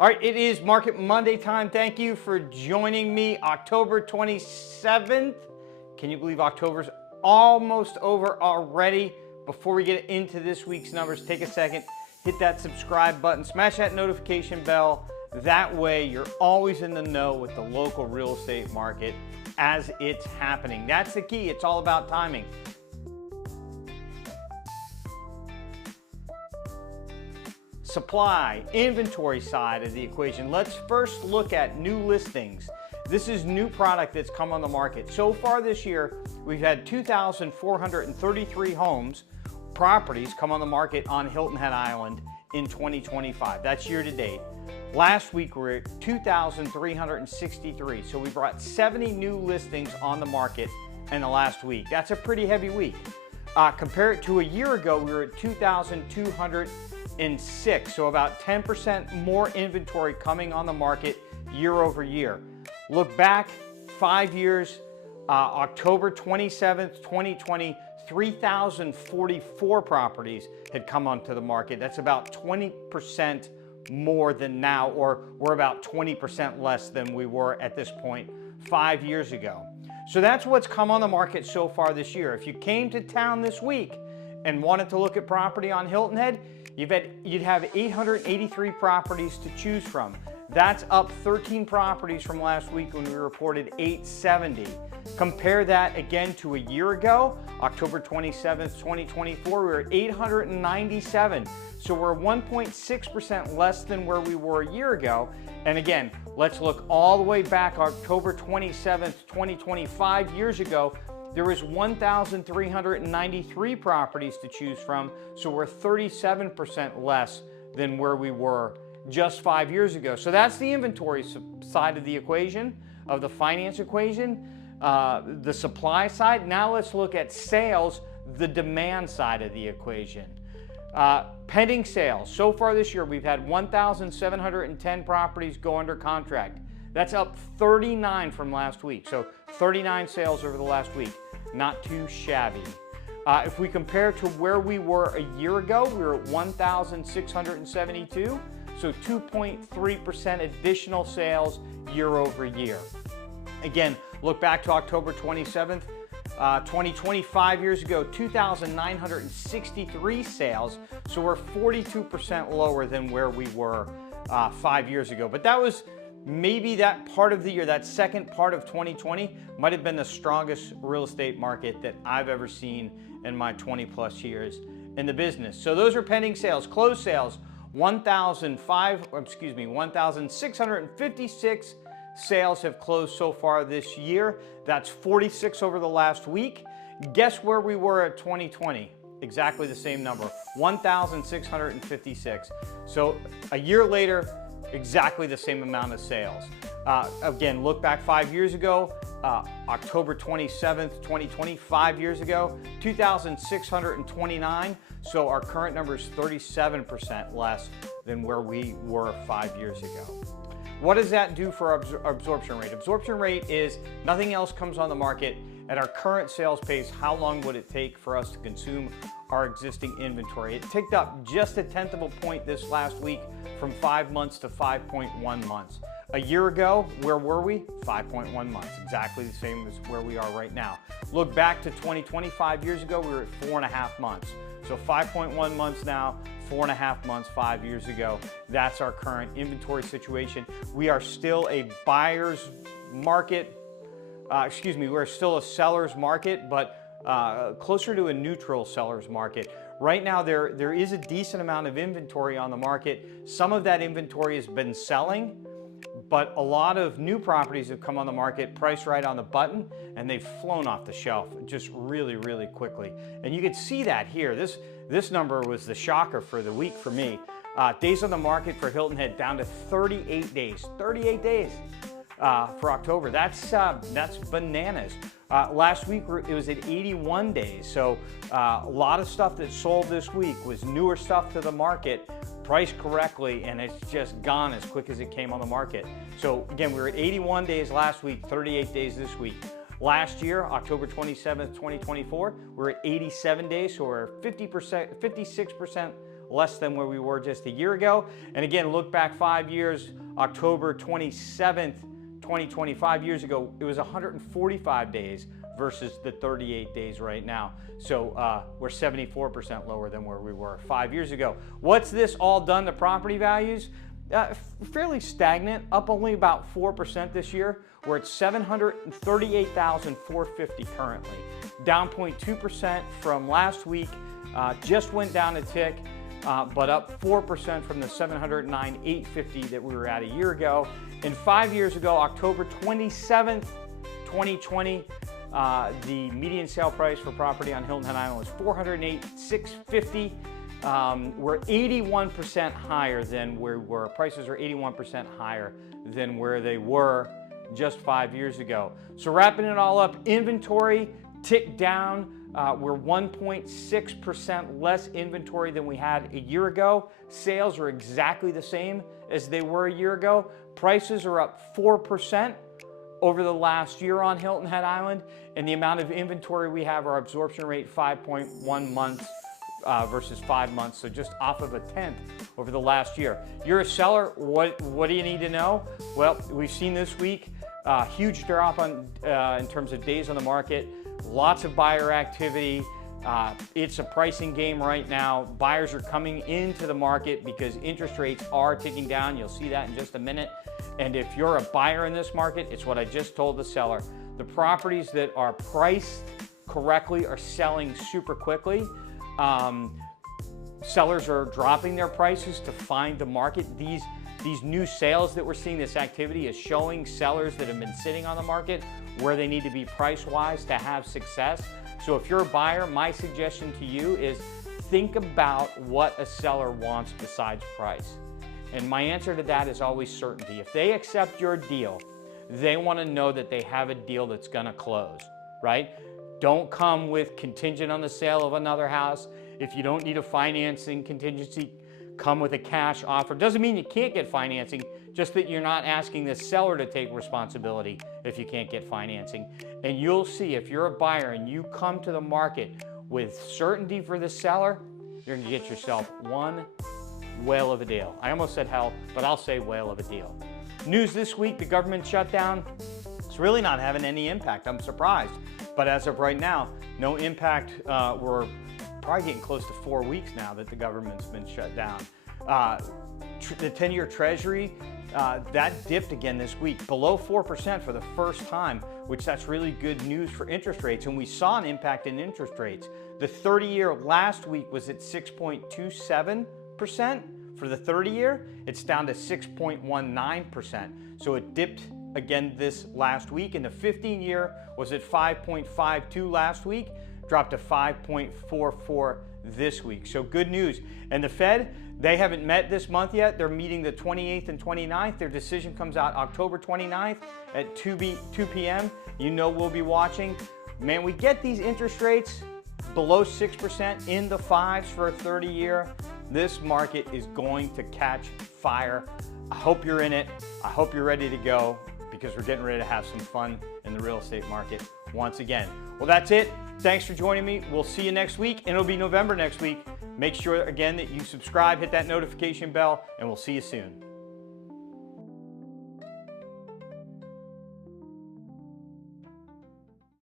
All right, it is Market Monday time. Thank you for joining me. October 27th. Can you believe October's almost over already? Before we get into this week's numbers, take a second, hit that subscribe button, smash that notification bell. That way you're always in the know with the local real estate market as it's happening. That's the key. It's all about timing. Supply, inventory side of the equation. Let's first look at new listings. This is new product that's come on the market. So far this year, we've had 2,433 homes, properties come on the market on Hilton Head Island in 2025. That's year to date. Last week, we were at 2,363. So we brought 70 new listings on the market in the last week. That's a pretty heavy week. Compare it to a year ago, we were at 2,206, so about 10% more inventory coming on the market year over year. Look back 5 years, October 27th, 2020, 3,044 properties had come onto the market. That's about 20% more than now, or we're about 20% less than we were at this point 5 years ago. So that's what's come on the market so far this year. If you came to town this week and wanted to look at property on Hilton Head, you'd have 883 properties to choose from. That's up 13 properties from last week when we reported 870. Compare that again to a year ago, October 27th, 2024, we were at 897. So we're 1.6% less than where we were a year ago. And again, let's look all the way back, October 27th, 2025 years ago, there was 1,393 properties to choose from, so we're 37% less than where we were just 5 years ago. So that's the inventory side of the equation, of the finance equation, the supply side. Now let's look at sales, the demand side of the equation. Pending sales. So far this year, we've had 1,710 properties go under contract. That's up 39 from last week. So 39 sales over the last week. Not too shabby. If we compare to where we were a year ago, we were at 1,672. So 2.3% additional sales year over year. Again, look back to October 27th, 2025 years ago, 2,963 sales. So we're 42% lower than where we were 5 years ago. But that was maybe that part of the year, that second part of 2020 might have been the strongest real estate market that I've ever seen in my 20 plus years in the business. So those are pending sales. Closed sales, 1,656 sales have closed so far this year. That's 46 over the last week. Guess where we were at 2020? Exactly the same number, 1,656. So a year later, exactly the same amount of sales. Again, look back 5 years ago, October 27th, 2020, 5 years ago, 2,629. So our current number is 37% less than where we were 5 years ago. What does that do for absorption rate? Absorption rate is nothing else comes on the market. At our current sales pace, how long would it take for us to consume our existing inventory? It ticked up just a tenth of a point this last week from 5 months to 5.1 months. A year ago, where were we? 5.1 months, exactly the same as where we are right now. Look back to 2025 years ago, we were at 4.5 months. So 5.1 months now, 4.5 months 5 years ago. That's our current inventory situation. We are still a buyer's market. We're still a seller's market, but closer to a neutral seller's market. Right now, there is a decent amount of inventory on the market. Some of that inventory has been selling, but a lot of new properties have come on the market, priced right on the button, and they've flown off the shelf just really, really quickly. And you can see that here. This number was the shocker for the week for me. Days on the market for Hilton Head down to 38 days. 38 days. For October. That's bananas. Last week it was at 81 days. So a lot of stuff that sold this week was newer stuff to the market, priced correctly, and it's just gone as quick as it came on the market. So again, we were at 81 days last week, 38 days this week. Last year, October 27th, 2024, we're at 87 days, so we're 56% less than where we were just a year ago. And again, look back 5 years, October 27th, 2025 years ago, it was 145 days versus the 38 days right now. So we're 74% lower than where we were 5 years ago. What's this all done to property values? Fairly stagnant, up only about 4% this year. We're at $738,450 currently, down 0.2% from last week. Just went down a tick, but up 4% from the $709,850 that we were at a year ago. And 5 years ago, October 27th, 2020, the median sale price for property on Hilton Head Island was $408,650. We're 81% higher than where we were. Prices are 81% higher than where they were just 5 years ago. So wrapping it all up, inventory ticked down. We're 1.6% less inventory than we had a year ago. Sales are exactly the same as they were a year ago. Prices are up 4% over the last year on Hilton Head Island. And the amount of inventory we have, our absorption rate, 5.1 months versus 5 months. So just off of a 10th over the last year. You're a seller, what do you need to know? Well, we've seen this week huge drop on in terms of days on the market. Lots of buyer activity. It's a pricing game right now. Buyers are coming into the market because interest rates are ticking down. You'll see that in just a minute. And if you're a buyer in this market, it's what I just told the seller. The properties that are priced correctly are selling super quickly. Sellers are dropping their prices to find the market. These new sales that we're seeing, this activity is showing sellers that have been sitting on the market where they need to be price-wise to have success. So if you're a buyer, my suggestion to you is think about what a seller wants besides price. And my answer to that is always certainty. If they accept your deal, they want to know that they have a deal that's going to close, right? Don't come with contingent on the sale of another house. If you don't need a financing contingency, come with a cash offer. Doesn't mean you can't get financing, just that you're not asking the seller to take responsibility if you can't get financing. And you'll see, if you're a buyer and you come to the market with certainty for the seller, you're gonna get yourself one whale of a deal. I almost said hell, but I'll say whale of a deal. News this week, the government shutdown. It's really not having any impact. I'm surprised. But as of right now, no impact. We're probably getting close to 4 weeks now that the government's been shut down. The 10-year Treasury, that dipped again this week, below 4% for the first time, which that's really good news for interest rates. And we saw an impact in interest rates. The 30-year last week was at 6.27%. For the 30-year, it's down to 6.19%. So it dipped again this last week. And the 15-year was at 5.52 last week, dropped to 5.44 this week. So good news. And the Fed, they haven't met this month yet. They're meeting the 28th and 29th. Their decision comes out October 29th at 2 p.m. You know we'll be watching. Man, we get these interest rates below 6% in the 5s for a 30-year. This market is going to catch fire. I hope you're in it. I hope you're ready to go, because we're getting ready to have some fun in the real estate market once again. Well, that's it. Thanks for joining me. We'll see you next week, and it'll be November next week. Make sure, again, that you subscribe, hit that notification bell, and we'll see you soon.